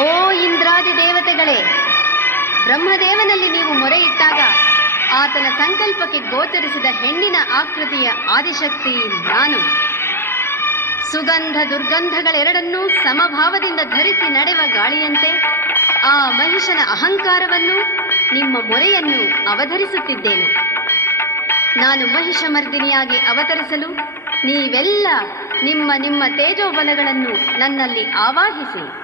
ಓ ಇಂದ್ರಾದಿ ದೇವತೆಗಳೇ, ಬ್ರಹ್ಮದೇವನಲ್ಲಿ ನೀವು ಮೊರೆ ಇಟ್ಟಾಗ ಆತನ ಸಂಕಲ್ಪಕ್ಕೆ ಗೋಚರಿಸಿದ ಹೆಣ್ಣಿನ ಆಕೃತಿಯ ಆದಿಶಕ್ತಿ ನಾನು. ಸುಗಂಧ ದುರ್ಗಂಧಗಳೆರಡನ್ನೂ ಸಮಭಾವದಿಂದ ಧರಿಸಿ ನಡೆವ ಗಾಳಿಯಂತೆ ಆ ಮಹಿಷನ ಅಹಂಕಾರವನ್ನು ನಿಮ್ಮ ಮೊರೆಯನ್ನು ಅವಧರಿಸುತ್ತಿದ್ದೇನೆ ನಾನು ಮಹಿಷಮರ್ದಿನಿಯಾಗಿ ಅವತರಿಸಲು ನೀವೆಲ್ಲ ನಿಮ್ಮ ನಿಮ್ಮ ತೇಜೋಬಲಗಳನ್ನು ನನ್ನಲ್ಲಿ ಆವಾಹಿಸಿ.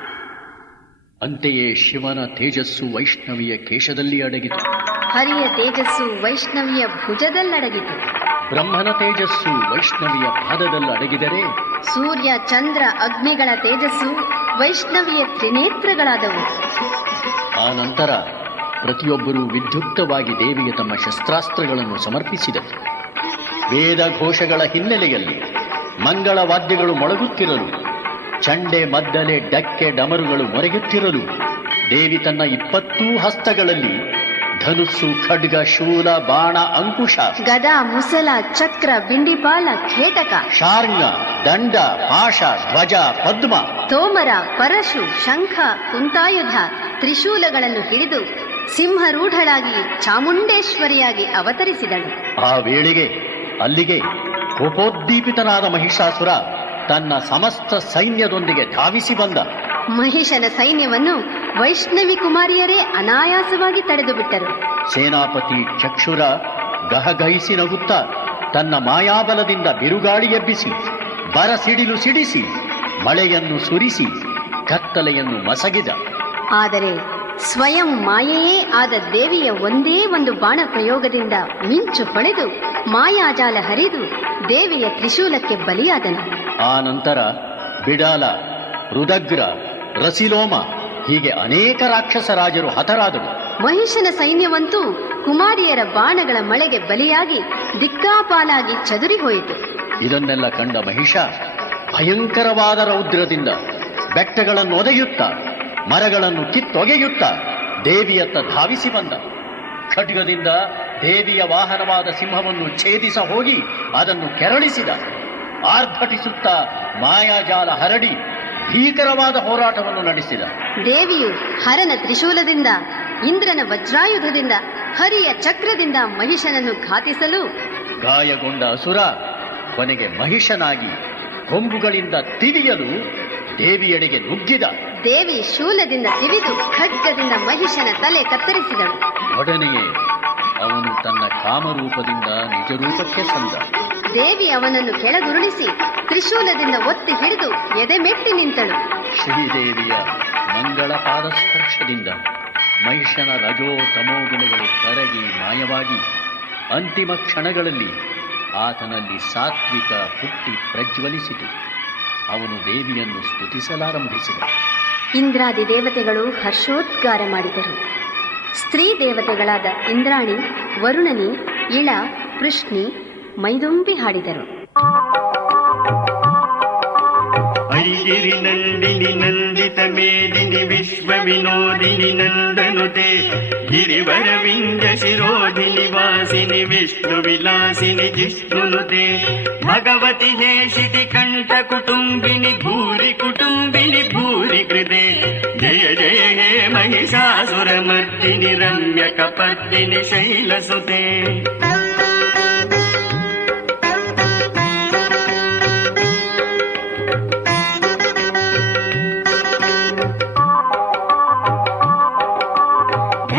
ಅಂತೆಯೇ ಶಿವನ ತೇಜಸ್ಸು ವೈಷ್ಣವಿಯ ಕೇಶದಲ್ಲಿ ಅಡಗಿತು. ಹರಿಯ ತೇಜಸ್ಸು ವೈಷ್ಣವಿಯ ಭುಜದಲ್ಲಡಗಿತು. ಬ್ರಹ್ಮನ ತೇಜಸ್ಸು ವೈಷ್ಣವಿಯ ಪಾದದಲ್ಲಿ ಅಡಗಿದರೆ ಸೂರ್ಯ ಚಂದ್ರ ಅಗ್ನಿಗಳ ತೇಜಸ್ಸು ವೈಷ್ಣವಿಯ ತ್ರಿನೇತ್ರಗಳಾದವು. ಆ ನಂತರ ಪ್ರತಿಯೊಬ್ಬರೂ ವಿದ್ಯುಕ್ತವಾಗಿ ದೇವಿಗೆ ತಮ್ಮ ಶಸ್ತ್ರಾಸ್ತ್ರಗಳನ್ನು ಸಮರ್ಪಿಸಿದರು. ವೇದ ಘೋಷಗಳ ಹಿನ್ನೆಲೆಯಲ್ಲಿ ಮಂಗಳ ವಾದ್ಯಗಳು ಮೊಳಗುತ್ತಿರಲು ಚಂಡೆ ಮದ್ದಲೆ ಡಕ್ಕೆ ಡಮರುಗಳು ಮೊರೆಯುತ್ತಿರಲು ದೇವಿ ತನ್ನ ಇಪ್ಪತ್ತೂ ಹಸ್ತಗಳಲ್ಲಿ ಧನುಸ್ಸು ಖಡ್ಗ ಶೂಲ ಬಾಣ ಅಂಕುಶ ಗದಾ ಮುಸಲ ಚಕ್ರ ಬಿಂಡಿಪಾಲ ಖೇಟಕ ಶಾರ್ಂಗ ದಂಡ ಪಾಶ ಧ್ವಜ ಪದ್ಮ ತೋಮರ ಪರಶು ಶಂಖ ಕುಂತಾಯುಧ ತ್ರಿಶೂಲಗಳನ್ನು ಹಿಡಿದು ಸಿಂಹರೂಢಳಾಗಿ ಚಾಮುಂಡೇಶ್ವರಿಯಾಗಿ ಅವತರಿಸಿದಳು. ಆ ವೇಳೆಗೆ ಅಲ್ಲಿಗೆ ಕೋಪೋದ್ದೀಪಿತನಾದ ಮಹಿಷಾಸುರ ತನ್ನ ಸಮಸ್ತ ಸೈನ್ಯದೊಂದಿಗೆ ಧಾವಿಸಿ ಬಂದ. ಮಹಿಷನ ಸೈನ್ಯವನ್ನು ವೈಷ್ಣವಿ ಕುಮಾರಿಯರೇ ಅನಾಯಾಸವಾಗಿ ತಡೆದು ಬಿಟ್ಟರು. ಸೇನಾಪತಿ ಚಕ್ಷುರ ಗಹಗಹಿಸಿ ನಗುತ್ತಾ ತನ್ನ ಮಾಯಾಬಲದಿಂದ ಬಿರುಗಾಳಿ ಎಬ್ಬಿಸಿ ಬರ ಸಿಡಿಲು ಸಿಡಿಸಿ ಮಳೆಯನ್ನು ಸುರಿಸಿ ಕತ್ತಲೆಯನ್ನು ಮಸಗಿದ. ಆದರೆ ಸ್ವಯಂ ಮಾಯೆಯೇ ಆದ ದೇವಿಯ ಒಂದೇ ಒಂದು ಬಾಣ ಪ್ರಯೋಗದಿಂದ ಮಿಂಚು ಪಡೆದು ಮಾಯಾಜಾಲ ಹರಿದು ದೇವಿಯ ತ್ರಿಶೂಲಕ್ಕೆ ಬಲಿಯಾದನು. ಆ ನಂತರ ಬಿಡಾಲ ರುದಗ್ರ ರಸಿಲೋಮ ಹೀಗೆ ಅನೇಕ ರಾಕ್ಷಸ ರಾಜರು ಹತರಾದರು. ಮಹಿಷನ ಸೈನ್ಯವಂತೂ ಕುಮಾರಿಯರ ಬಾಣಗಳ ಮಳೆಗೆ ಬಲಿಯಾಗಿ ದಿಕ್ಕಾಪಾಲಾಗಿ ಚದುರಿ ಹೋಯಿತು. ಇದನ್ನೆಲ್ಲ ಕಂಡ ಮಹಿಷ ಭಯಂಕರವಾದ ರೌದ್ರದಿಂದ ಬೆಟ್ಟಗಳನ್ನು ಒದೆಯುತ್ತಾ ಮರಗಳನ್ನು ಕಿತ್ತೊಗೆಯುತ್ತ ದೇವಿಯತ್ತ ಧಾವಿಸಿ ಬಂದ. ಖಡ್ಗದಿಂದ ದೇವಿಯ ವಾಹನವಾದ ಸಿಂಹವನ್ನು ಛೇದಿಸ ಹೋಗಿ ಅದನ್ನು ಕೆರಳಿಸಿದ. ಆರ್ಭಟಿಸುತ್ತಾ ಮಾಯಾಜಾಲ ಹರಡಿ ಭೀಕರವಾದ ಹೋರಾಟವನ್ನು ನಡೆಸಿದ. ದೇವಿಯು ಹರನ ತ್ರಿಶೂಲದಿಂದ ಇಂದ್ರನ ವಜ್ರಾಯುಧದಿಂದ ಹರಿಯ ಚಕ್ರದಿಂದ ಮಹಿಷನನ್ನು ಘಾತಿಸಲು ಗಾಯಗೊಂಡ ಅಸುರ ಕೊನೆಗೆ ಮಹಿಷನಾಗಿ ಕೊಂಬುಗಳಿಂದ ತಿವಿಯಲು ದೇವಿಯಡೆಗೆ ನುಗ್ಗಿದ. ದೇವಿ ಶೂಲದಿಂದ ತಿವಿದು ಖಡ್ಗದಿಂದ ಮಹಿಷನ ತಲೆ ಕತ್ತರಿಸಿದಳು. ಒಡನೆಯೇ ಅವನು ತನ್ನ ಕಾಮರೂಪದಿಂದ ನಿಜರೂಪಕ್ಕೆ ಸಂದ. ದೇವಿ ಅವನನ್ನು ಕೆಳಗುರುಳಿಸಿ ತ್ರಿಶೂಲದಿಂದ ಒತ್ತಿ ಹಿಡಿದು ಎದೆ ಮೆಟ್ಟಿ ನಿಂತಳು. ಶ್ರೀದೇವಿಯ ಮಂಗಳ ಪಾದಸ್ಪರ್ಶದಿಂದ ಮಹಿಷನ ರಜೋ ತಮೋಗುಣಗಳು ಕರಗಿ ಮಾಯವಾಗಿ ಅಂತಿಮ ಕ್ಷಣಗಳಲ್ಲಿ ಆತನಲ್ಲಿ ಸಾತ್ವಿಕ ಪುಟ್ಟಿ ಪ್ರಜ್ವಲಿಸಿತು. ಅವನು ದೇವಿಯನ್ನು ಸ್ತುತಿಸಲಾರಂಭಿಸಿದ ಇಂದ್ರಾದಿ ದೇವತೆಗಳು ಹರ್ಷೋದ್ಗಾರ ಮಾಡಿದರು. ಸ್ತ್ರೀ ದೇವತೆಗಳಾದ ಇಂದ್ರಾಣಿ, ವರುಣನಿ, ಇಳ, ಕೃಷ್ಣಿ, ಮೈದುಂಬಿ ಹಾಡಿದರು. ಐಗಿರಿ ನಂದಿನಿ ನಂದಿತ ಮೇದಿನಿ ವಿಶ್ವ ವಿನೋದಿನಿ ನಂದನುತೆ ಗಿರಿವರ ವಿಂಜ ಶಿರೋಧಿನಿ ವಾಸಿನಿ ವಿಷ್ಣು ವಿಲಾಸಿನಿ ಜಿಷ್ಣುನುತೆ, ಭಗವತಿ ಹೇಷಿತಿ ಕಂಠ కంఠ కుటుంబిని భూరి కుటుంబిని భూరి కృతే. జయ జయ హే మహిషాసురమర్దిని రమ్య కపర్దిని శైలసుతే.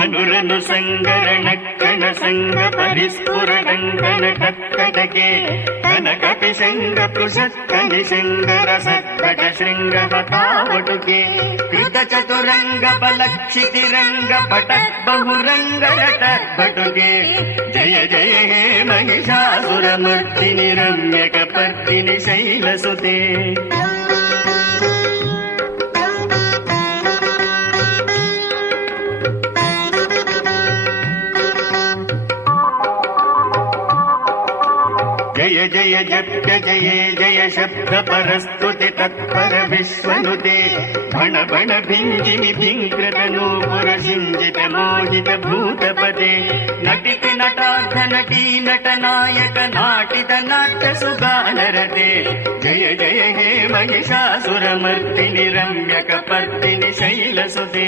అనురను సంగరణ కణ సంగ పరిస్ఫుర రంగన కక్కటకే. కనకటి శంగ పృషక్కని శంగర సత్కట శృంగ హఠావటుకే కృత చతురంగ బలక్షితి రంగ పట బహురంగ రటటుకే జయ జయ హే మహిషాసురమూర్తిని రమ్యక పర్తిని శైలసుతే. जय जय जप्य जये जय शब्द परस्तुति तत्पर विश्वनुते भण भण भिञ्जिमि भिङ्कृतनूपुर सिञ्जित मोहित भूतपदे नटित नटार्थ नटी नटनायक नाटित नाट्य सुगानरते जय जय हे महिषासुरमर्दिनि रम्यकपर्दिनि शैलसुते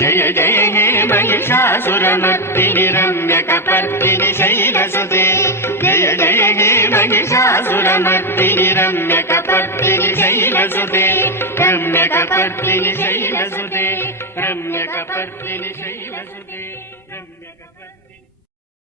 जय जय हे महिषासुरमर्दिनि रम्यकपर्दिनि शैलसुते जय जय हे महिषासुरमर्दिनि रम्यकपर्दिनि शैलसुते रम्यकपर्दिनि शैलसुते रम्यकपर्दिनि शैलसुते रम्यकपर्दिनि